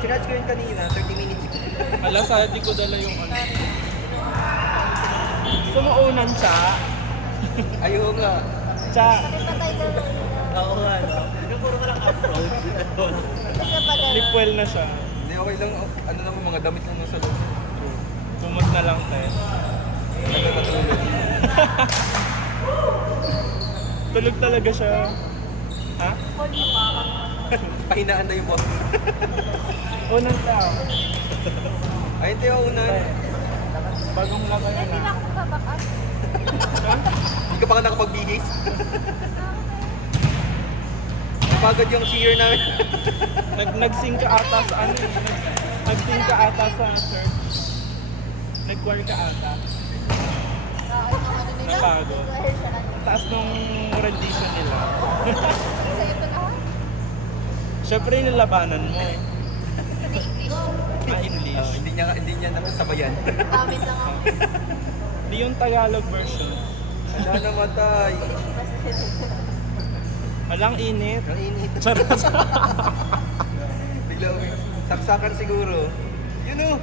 Chinarge ko yun kanina, 30 minutes. Ala, sa di ko dala yung ano. Gusto mo unan siya? Ayaw nga. Siya. Patay ka lang. Oo nga, no? Yung puro walang approach. Kasi pala. Sleep well na siya. Hindi, okay lang. Ano naman, mga damit lang nasa loob. Tumot na lang, te. Nagkakatulog. Tulog talaga siya. Ha? Pwede pa. Pahinaan na yung boss. Unan tao. Ay, hindi ako unan. Bagong laban na Hindi lang. na ako magbaback up. Hindi ka pa nga nakapagbihis. Pagod yung cheer namin. Nag-sing ka ata sa ano eh. Nag-sing ka ata sa church. Nag-choir ka ata. Nabago. Taas nung rendition nila. Sa ito na. Siyempre yung labanan mo eh. English. English. Hindi niya nasabayan. Gamit lang ako. Di yung Tagalog version. Wala namatay. Walang init. Ang init. Charot. Bigla uwi. Saksakan siguro. Yun o.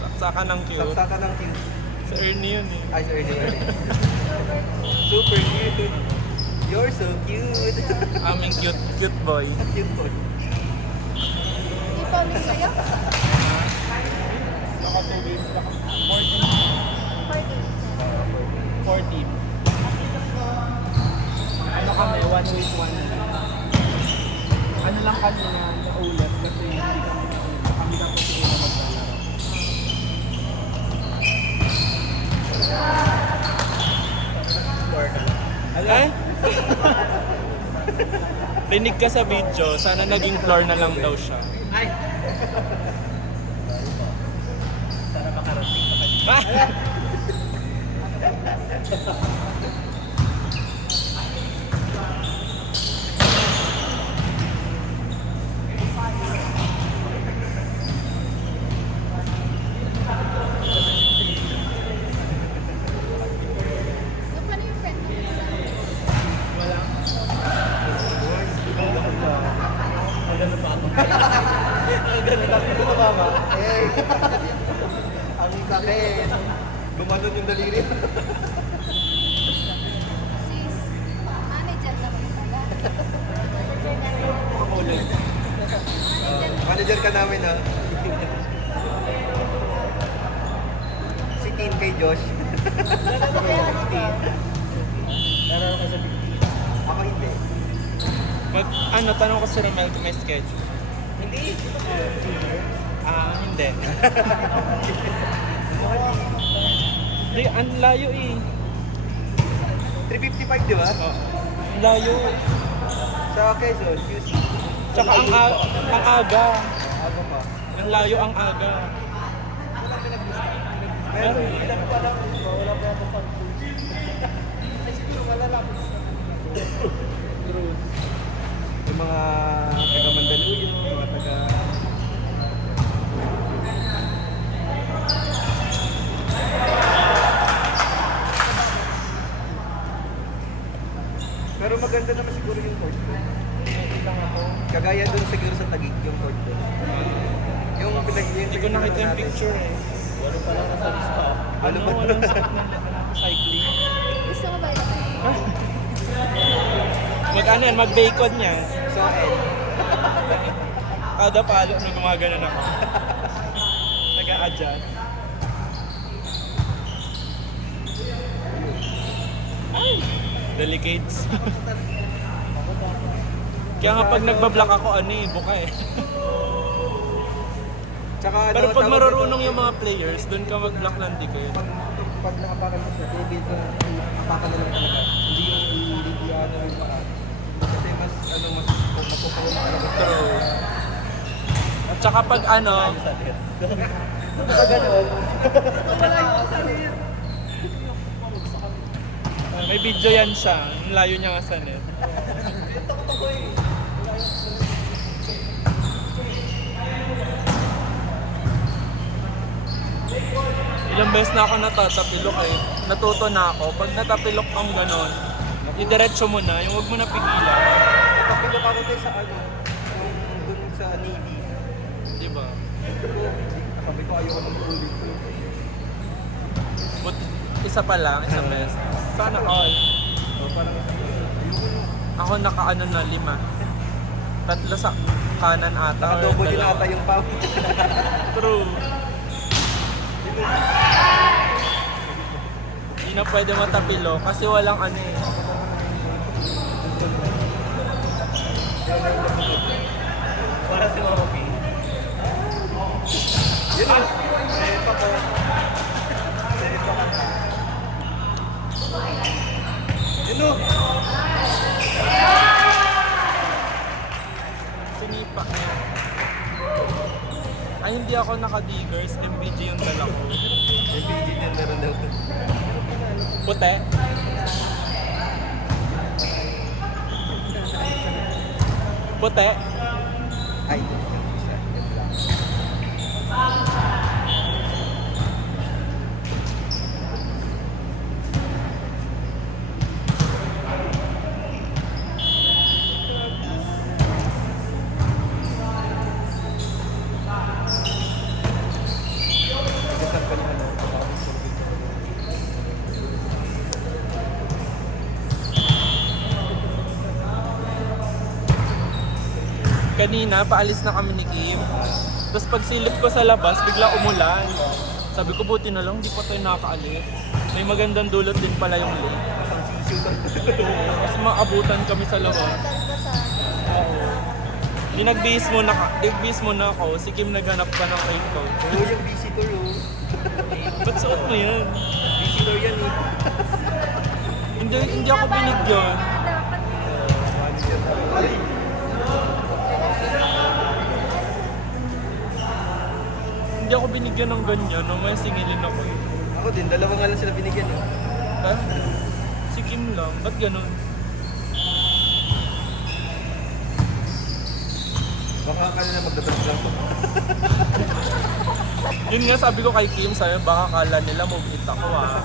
Saksakan ng cute. Saksakan ng cute. Sa Ernie yun eh. Ay, sorry. Super cute. You're so cute. Aming cute boy. Cute boy. Hindi pa ulit sa'yo? Naka 2 weeks. 4 teams. Ano kami, 1 week, 1 week. Ano lang kanina, naulat kasi hindi kami kami dapat siguro maglalaro. Ay? Rinig ka sa video, sana naging floor na lang daw siya. Ay! Sana makarating sa kanya. Yung paano yung friend mo? Wala. Magano pa ako. Ang ganda tapos ito mama. Eh. Ang sakit. Gumanon yung daliri. Sis, manager naman pala. Manager ka namin ha. Si Tin kay Josh. Meron ka sa 15. Ako hindi. Ano, tanong ko si Romel kung may schedule. Hindi. Hindi. Hindi, ang layo eh. 355 di ba? Oh, ang layo. Sa Quezon, QC. Tsaka ang aga. Ako pa. Ang layo ang aga. Meron. Ilan pa lang. Wala pa yata sa siguro malalapit sa yung mga taga Mandaluyong, mga taga pero maganda naman siguro yung court doon. Kagaya doon siguro sa Taguig yung court doon. Yung Hindi ko nakita yung picture eh. Walo pa lang nasa lista. Ano, walang sakit na cycling. Gusto mo ba ito? Mag-ano yan, mag-bacon niya. So, Kada palo, nung gumagano ako. Nag-a-adjust. Ay! Delicates. Kaya nga pag nagbablock ako, ano eh, buka eh. Tsaka, Pero ano, pag tawag marurunong dito? yung mga players, doon ka mag-block ng ticket. Pag nakapakan mo siya, dito, apakan na lang talaga. Hindi yung ano yung paka. Kasi mas, ano, mas mapupulo na talaga. True. At saka pag ano, Pag gano'n, wala yung salit. may video yan siya. Ang layo niya nga sa net. Ilang beses na ako natatapilok eh. Natuto na ako. Pag natapilok kang ganon, idiretso mo na, yung huwag mo na pigilan. Kapilok ako din sa ano, yung dun sa Navy. Di ba? Sabi ko ayoko nang ulit ko. But, isa pa lang, isang beses. Sana all. So, parang ayoko na. Ako nakaano na 5. 3 sa kanan ata. Nakadobo din dalawa. ata yung pao. True. Hindi na pwede matapilo kasi walang ano eh. Para si Mama P. Yun o. Serit ako. Serit ako. Yun o. Sinipa niya. Ay, hindi ako naka-diggers. MBG yung dala ko. Yung PG niya meron daw. Puti. Puti. Ay, yung isa. Yung black. Bigasan pa yung ano, tapos tubig ko. Kanina, paalis na kami ni Kim. Tapos pagsilip ko sa labas, bigla umulan. Sabi ko, buti na lang, di pa tayo nakaalis. May magandang dulot din pala yung lake. Ang sisiw Kasi maabutan kami sa labas. Ganda sa... Oo. Nag-bihis muna ako, si Kim naghanap pa ng raincoat. Oo, yung visitor oh. Ba't suot mo yan? Visitor yan eh. Hindi ako binigyan. Dapat Manager na. Ay! Hindi ako binigyan ng ganyan, no? May singilin ako eh. Ako din, dalawa nga lang sila binigyan eh. Ha? Si Kim lang, ba't ganun? Baka kanina magdadrugs lang to. Yun nga sabi ko kay Kim, sabi baka kala nila mabit ako ah.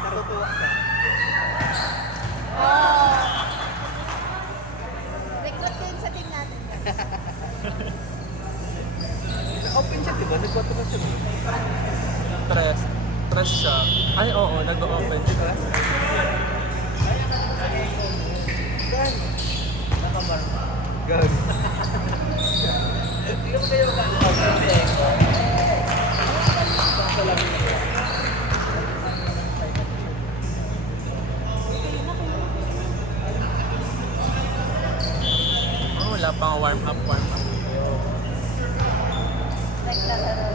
Natutuwa ka. Oh. Recruit ko yun sa team natin, guys. Open siya, diba? Nagkwato na siya. Tres siya. Ay oo, nag-open siya. Gag. Oh, wala pang warm up. Naglalaro.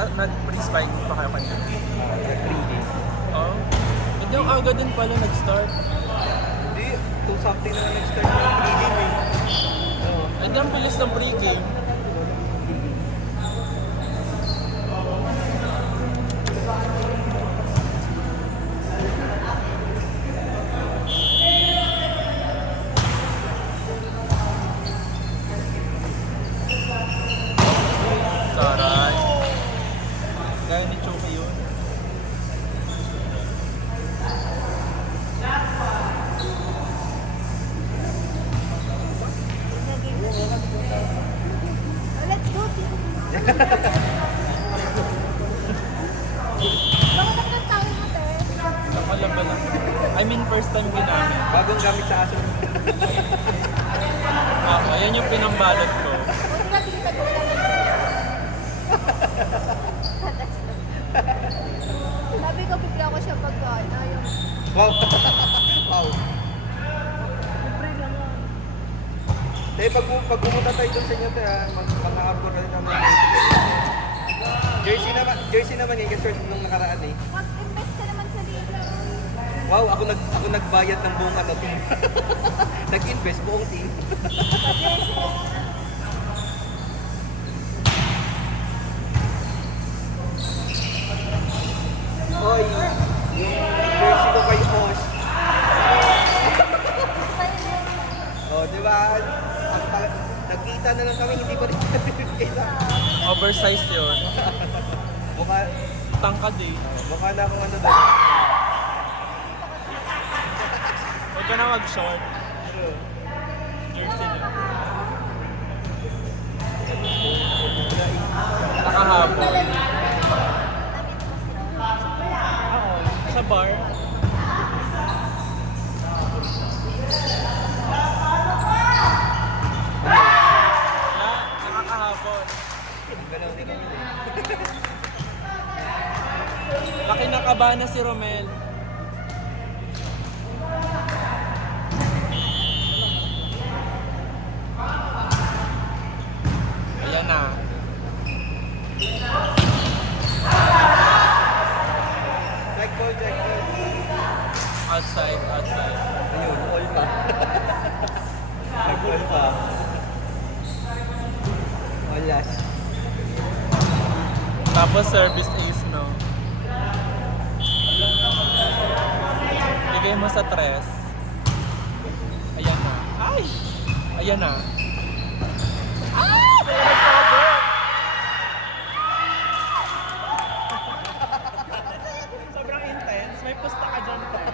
Nag-pre-spike pa kayo kanina. Nag-3D. Oh. Hindi ang aga din pala nag-start. Hindi, 2 something na nag-start ng 3D eh. Oo. Hindi ang bilis ng pre-game. Taray. Gaya ni Choki yun. Oh, let's go, team. Bakit ako ng tawin mo, te? Nakalaban lang. I mean, first time ginamit. Bagong gamit sa aso. Ayan yung pinambalot ko. Buti nga tinitag ko lang. Sabi ko, bigla ko siya pag ano, yung... Wow. Wow. Tayo, pag pumunta tayo doon sa inyo, tayo, mag-hardcore na rin namin. Jersey naman eh, kasi nung nakaraan eh. Mag-invest ka naman sa liga. Wow, ako nagbayad ng buong ano, team. Nag-invest buong team. Pag-jersey ka. Oy, yung jersey ko kay Osh. Sa'yo na yun. Oh, di ba? Nagkita na lang kami, hindi pa rin kita. Oversized yun. Mukha, Tangkad eh. mukha na akong ano doon. Huwag ka na mag-short. Ano? Jersey lang. Nakahabol. Sa bar. Wala, nakakahabol. Galaw din kami. Laki na kaba na si Romel. Ayan na. Check call, check call. Outside, outside. Ayun, all pa. All pa. All last. Tapos service ace, no? Bigay mo sa tres. Ayan na. Ay! Ayan na. Ah!